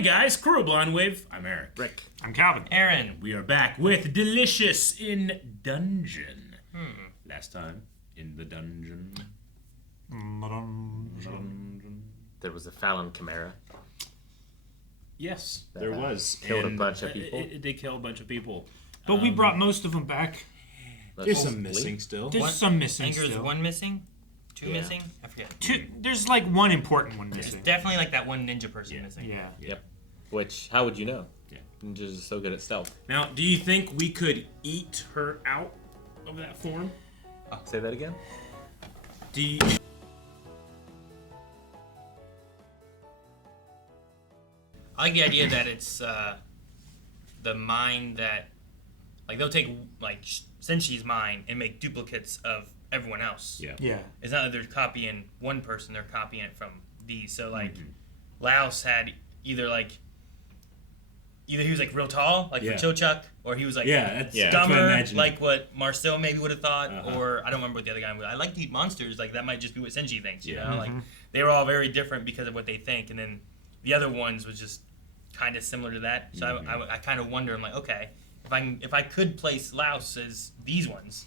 Hey guys, Crew Blonde Wave. I'm Eric. Rick. I'm Calvin. Aaron. We are back with Delicious in Dungeon. Last time in the dungeon. There was a Fallon Chimera. Yes, there was. Killed a bunch of people. It did kill a bunch of people. But we brought most of them back. There's some missing still. There's some missing There's still. one missing? Two Yeah. missing? I forget. There's like one important one There's missing. definitely like that one ninja person missing. Yeah. Yep. Which, how would you know? Yeah. Ninjas are so good at stealth. Now, do you think we could eat her out of that form? Say that again? Do you... I like the idea that it's the mind that, like, they'll take like Senshi's mind and make duplicates of everyone else. Yeah. Yeah. It's not that they're copying one person; they're copying it from these. So like, Laos had either he was like real tall, like Yeah. for Chochuk, or he was like That's what I dumber, imagined. like what Marcel maybe would have thought, Uh-huh. or I don't remember what the other guy was. I like to eat monsters, like that might just be what Senshi thinks, you Yeah. know? Like they were all very different because of what they think, and then the other ones was just kind of similar to that. So I kind of wonder, I'm like, okay, if I could place Laos as these ones,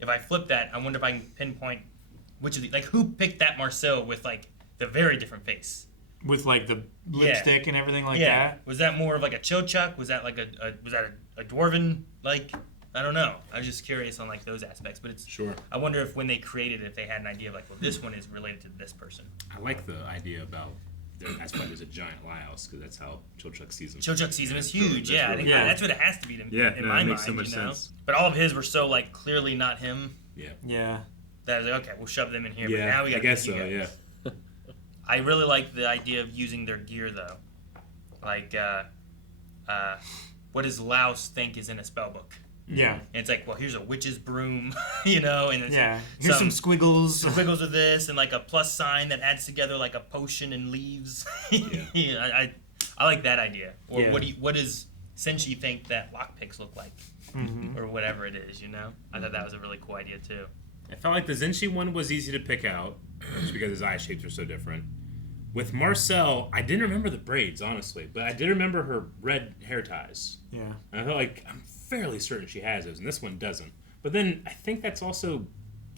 if I flip that, I wonder if I can pinpoint which of the, like, who picked that Marcel with like the very different face. With like the lipstick and everything like that. Was that more of like a Chochuk? Was that like a dwarven, like, I don't know. I was just curious on like those aspects, but it's Sure. I wonder if when they created it, if they had an idea of like, well, this one is related to this person. I like the idea about... That's why there's a giant Laos, because that's how Chochuk sees him. Chochuk sees him as That's really- huge, that's I really think cool. that's what it has to be in it my makes mind, so much you know? sense. But all of his were so like clearly not him Yeah. Yeah. that I was like, okay, we'll shove them in here, Yeah, but now we got I guess you so, guys. yeah. I really like the idea of using their gear though. Like, what does Laos think is in a spell book? Yeah. And it's like, well, here's a witch's broom, you know, and it's Yeah. like Here's some squiggles. squiggles with this, and like a plus sign that adds together like a potion and leaves. Yeah. I like that idea. Or Yeah. what does Senshi think that lockpicks look like, or whatever it is, you know? I thought that was a really cool idea too. I felt like the Zenshi one was easy to pick out, just because his eye shapes are so different. With Marcel, I didn't remember the braids, honestly, but I did remember her red hair ties. Yeah. And I felt like I'm fairly certain she has those, and this one doesn't. But then I think that's also,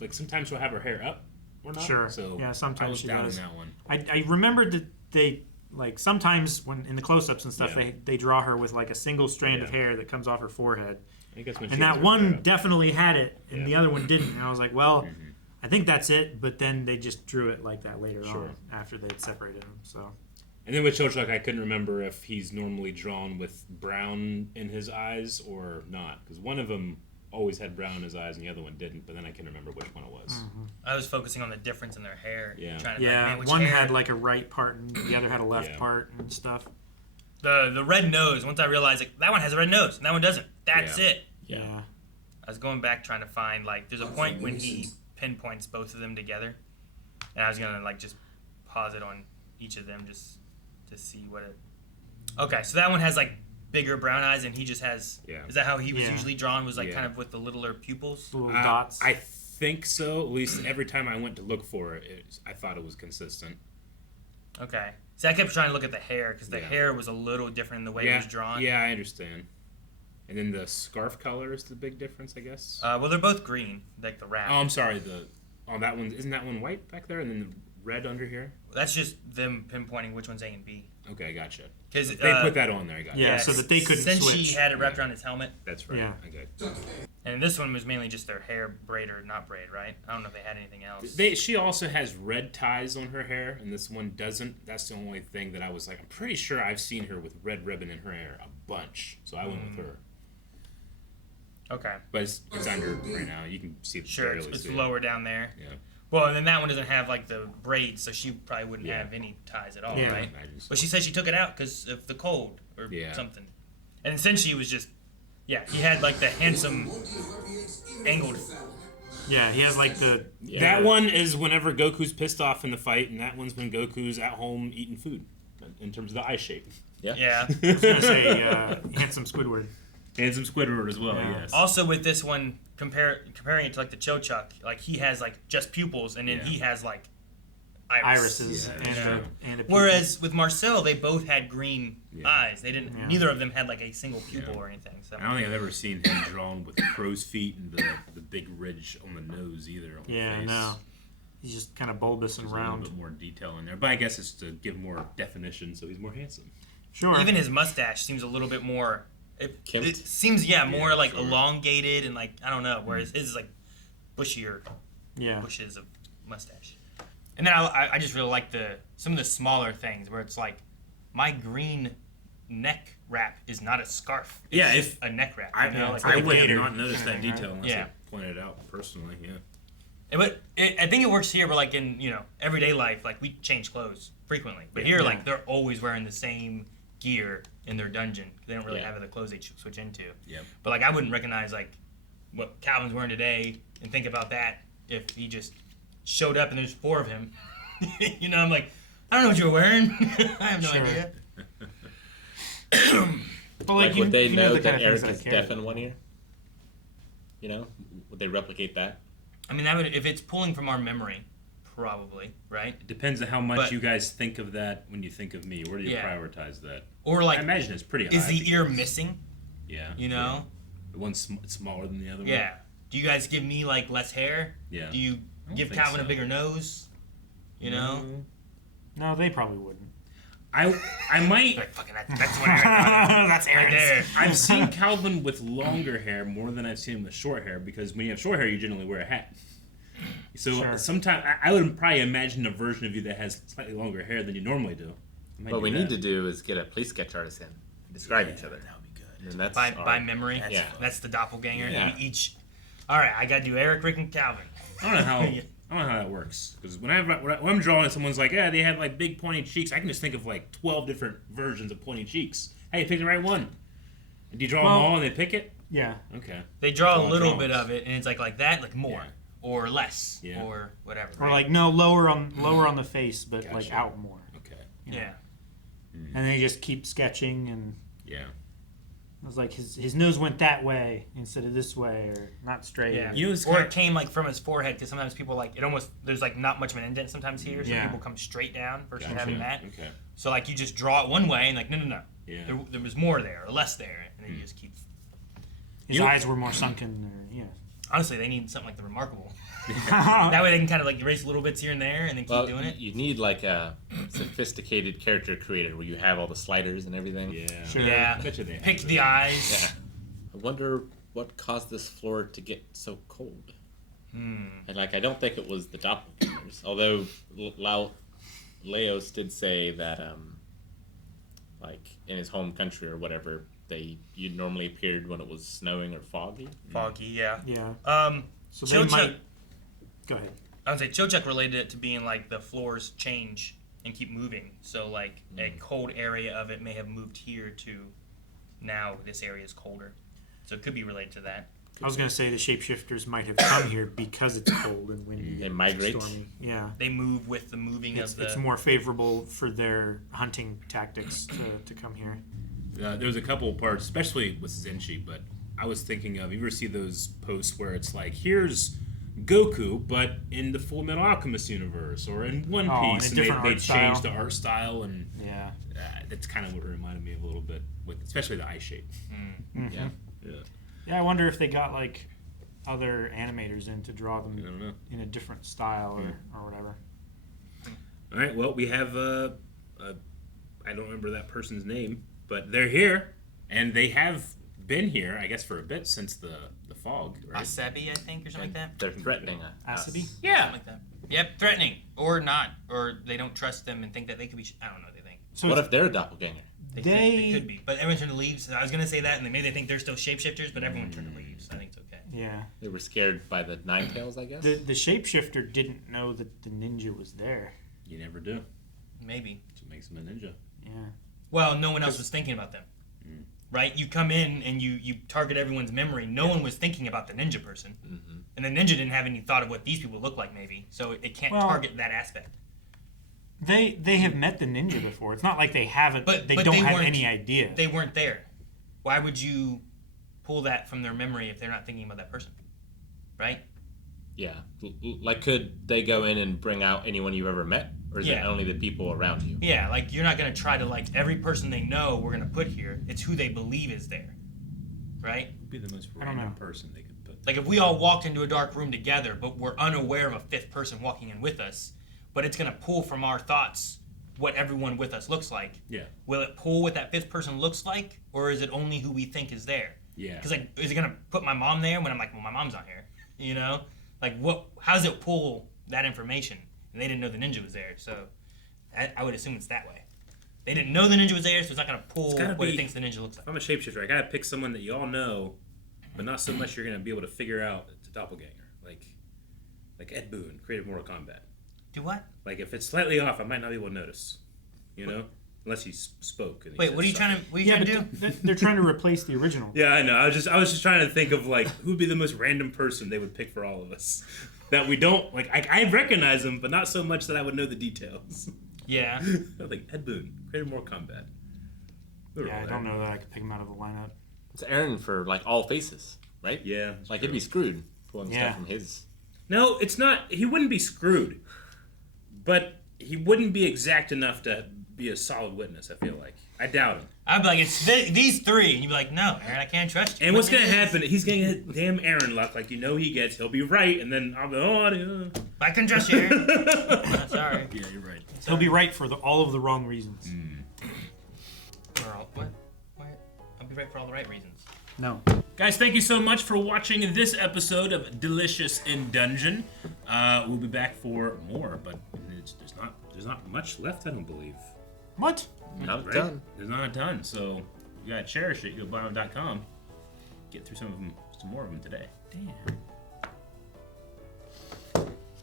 like, sometimes she'll have her hair up or not. Sure. So Yeah, sometimes I was she doubting does. that one. I remembered that they, like, sometimes when in the close-ups and stuff, Yeah. they draw her with like a single strand of Yeah. hair that comes off her forehead. I guess when she And has that her one hair up. definitely had it, and Yeah. the other one didn't. And I was like, well, I think that's it. But then they just drew it like that later Sure. on after they had separated them. So And then with Chochuk, I couldn't remember if he's normally drawn with brown in his eyes or not. Because one of them always had brown in his eyes and the other one didn't, but then I can't remember which one it was. I was focusing on the difference in their hair. Yeah. Trying to yeah, like, man, which one hair? had like a right part, and the other had a left Yeah. part and stuff. The red nose. Once I realized like that one has a red nose and that one doesn't. That's Yeah. it. Yeah. I was going back trying to find like there's a point when he pinpoints both of them together, and I was gonna like just pause it on each of them just to see what it. Okay, so that one has like bigger brown eyes, and he just has. Yeah. Is that how he was Yeah. usually drawn? Was like Yeah. kind of with the littler pupils. Little dots. I think so. At least every time I went to look for it, I thought it was consistent. Okay. See, I kept trying to look at the hair because the Yeah. hair was a little different in the way it was drawn. Yeah, I understand. And then the scarf color is the big difference, I guess. Well, they're both green, like the wrap. Oh, I'm sorry. That one isn't that one white back there, and then the red under here. That's just them pinpointing which one's A and B. Okay, gotcha. Because They put that on there. I got Yeah, it. so that they couldn't Since switch. she had it wrapped around his helmet, That's right. Yeah. Okay. and this one was mainly just their hair braid or not braid, right? I don't know if they had anything else. She also has red ties on her hair, and this one doesn't. That's the only thing that I was like, I'm pretty sure I've seen her with red ribbon in her hair a bunch, so I went with her. Okay. But it's under right now. You can see it. Sure, barely it's see it. lower down there. Yeah. Well, and then that one doesn't have like the braids, so she probably wouldn't Yeah. have any ties at all, Yeah. right? I imagine so. But she said she took it out because of the cold or Yeah. something. And since she was just, yeah, he had like the handsome angled. Yeah, he has like the. That one is whenever Goku's pissed off in the fight, and that one's when Goku's at home eating food, in terms of the eye shape. Yeah. I was gonna say handsome Squidward. Handsome Squidward as well, Yeah. yes. Also with this one, comparing it to like the Chochuk, like he has like just pupils, and then Yeah. he has like irises Yeah, and, that's a, true. and a pupil. Whereas with Marcel, they both had green Yeah. eyes. They didn't. Yeah. Neither of them had like a single pupil Yeah. or anything. So I don't think I've ever seen him drawn with crow's feet and the big ridge on the nose either. On the Yeah, face. no. He's just kind of bulbous and There's a little round. bit more detail in there, but I guess it's to give more definition, so he's more handsome. Sure. even his mustache seems a little bit more. It Kempt? seems more Yeah, like sure. elongated and like I don't know. Whereas his is like bushier yeah. bushes of mustache. And then I just really like some of the smaller things where it's like my green neck wrap is not a scarf. It's Yeah, if- a neck wrap. I, You know, like I a would have gator not noticed that thing, right? detail unless Yeah. I pointed it out personally. Yeah. I think it works here, but like in everyday life, like we change clothes frequently. But here, Yeah. like they're always wearing the same gear in their dungeon. They don't really Yeah. have other clothes they switch into. Yep. But like I wouldn't recognize like what Calvin's wearing today and think about that if he just showed up and there's 4 of him. I'm like, I don't know what you were wearing. I have no Sure. idea. But Like, would they you know the that kind of things Eric is I care deaf in about. one ear? You know, would they replicate that? I mean, that would if it's pulling from our memory, probably, right? It depends on how much But- you guys think of that when you think of me. Where do you Yeah. prioritize that? Or I like, imagine it's pretty is high the ear because- missing? Yeah. You know? The one's smaller than the other one? Yeah. Do you guys give me like less hair? Yeah. Do you don't give think Calvin a so. bigger nose? You know? Mm, No, they probably wouldn't. I might. Like fucking that's what I That's right Aaron's. there. I've seen Calvin with longer hair more than I've seen him with short hair because when you have short hair, you generally wear a hat. So Sure. sometimes I would probably imagine a version of you that has slightly longer hair than you normally do. I might What do we that. need to do is get a police sketch artist in, describe each other. That would be good. And that's By our- memory. Yeah. That's the doppelganger. Yeah. We each. All right, I gotta do Eric, Rick, and Calvin. I don't know how. I don't know how that works because when I'm drawing, someone's like, "Yeah, they have like big pointy cheeks." I can just think of like 12 different versions of pointy cheeks. Hey, you picked the right one. And do you draw Well- them all and they pick it? Yeah. Okay. They draw a Draw little drawings. bit of it, and it's like that, like more Yeah. or less Yeah. or whatever. Or right? like no lower on the face, but like Gotcha. out more. Okay. yeah. And they just keep sketching, and Yeah. I was like, his nose went that way instead of this way, or not straight. Yeah. You know, it's or kinda- it came like from his forehead because sometimes people like it almost there's like not much of an indent sometimes here, so Yeah. people come straight down versus Gotcha. having that. Okay. So like you just draw it one way and like no, Yeah. there was more there or less there, and then you just keep. His You know- eyes were more sunken, or yeah. Honestly, they need something like the Remarkable. That way they can kind of like erase little bits here and there and then keep Well, doing it. you need like a sophisticated character creator where you have all the sliders and everything. Yeah. Sure. Yeah. I bet you they have Pick it. the eyes. Yeah. I wonder what caused this floor to get so cold. Hmm. And like, I don't think it was the doppelgangers. Although Leos did say that, like in his home country or whatever, you normally appeared when it was snowing or foggy. Foggy, yeah. Yeah. So they Chochuk, might. Go ahead. I would say Chochuk related it to being like the floors change and keep moving. So like a cold area of it may have moved here to now this area is colder. So it could be related to that. I was gonna say the shapeshifters might have come here because it's cold and windy. They and migrate. stormy. Yeah. They move with the moving It's, of the. it's more favorable for their hunting tactics to come here. There's a couple of parts, especially with Zenshi, but I was thinking of, you ever see those posts where it's like, here's Goku, but in the Full Metal Alchemist universe, or in One Oh, in a Piece, and different they art changed style. the art style, and Yeah. that's kind of what it reminded me of a little bit, with especially the eye shape. Mhm. Yeah. Yeah. Yeah, I wonder if they got like other animators in to draw them I don't know. in a different style or whatever. All right, well, we have, I don't remember that person's name, but they're here, and they have been here, I guess, for a bit since the fog, right? Asebi, I think, or something like that. They're threatening us. Asabi? Yeah. Something like that. Yep, threatening. Or not. Or they don't trust them and think that they could be. I don't know what they think. So What it's- if they're a doppelganger? They could be. But everyone turned to leave. So I was going to say that, and maybe they think they're still shapeshifters, but everyone turned to leave. So I think it's okay. yeah. They were scared by the Nine Tails, I guess. The shapeshifter didn't know that the ninja was there. You never do. Maybe. That's what makes him a ninja. Yeah. Well, no one else was thinking about them. Right? You come in and you target everyone's memory. No one was thinking about the ninja person. Mm-hmm. And the ninja didn't have any thought of what these people look like, maybe. So it can't Well- target that aspect. They have met the ninja before. It's not like they haven't. But they but don't they have weren't- any idea. They weren't there. Why would you pull that from their memory if they're not thinking about that person? Right? Yeah. Like, could they go in and bring out anyone you've ever met or is it Yeah. only the people around you? Yeah, like you're not gonna try to like every person they know we're gonna put here. It's who they believe is there, right? Would be the most I don't random know. person they could put. Like if we all walked into a dark room together, but we're unaware of a fifth person walking in with us, but it's gonna pull from our thoughts what everyone with us looks like. Yeah. Will it pull what that fifth person looks like, or is it only who we think is there? Yeah. Because like, is it gonna put my mom there when I'm like, well, my mom's not here? You know, like what? How does it pull that information? And they didn't know the ninja was there, so I would assume it's that way. They didn't know the ninja was there, so it's not gonna pull gotta what be- it thinks the ninja looks If like. I'm a shapeshifter, I gotta pick someone that you all know, but not so much you're gonna be able to figure out it's a doppelganger. Like Ed Boon, creative Mortal Kombat. Do what? Like if it's slightly off, I might not be able to notice. You know, unless he spoke. And he Wait, said what are you trying to? something. What are you Yeah, trying but to do? they're trying to replace the original. Yeah, I know. I was just trying to think of like who'd be the most random person they would pick for all of us that we don't like. I recognize them, but not so much that I would know the details. Yeah. Like Ed Boon, creative Mortal Kombat. They're Yeah, all I there. don't know that I could pick him out of the lineup. It's Aaron for like all faces, right? Yeah, Like he'd be screwed pulling Yeah. stuff from his. No, it's not. He wouldn't be screwed, but he wouldn't be exact enough to be a solid witness. I feel like I doubt him. I'd be like, it's these three, and you'd be like, no, Aaron, I can't trust you. And what's gonna It is. happen? He's gonna get damn Aaron luck, like you know he gets. He'll be right, and then I'll go, oh, yeah. I can trust you, Aaron. No, sorry. Yeah, you're right. He'll be right for all of the wrong reasons. What? I'll be right for all the right reasons. No. Guys, thank you so much for watching this episode of Delicious in Dungeon. We'll be back for more, but there's not much left, I don't believe. What? Not Right? done. There's not a ton, so you gotta cherish it. You go to bottom.com, get through some more of them today. Damn.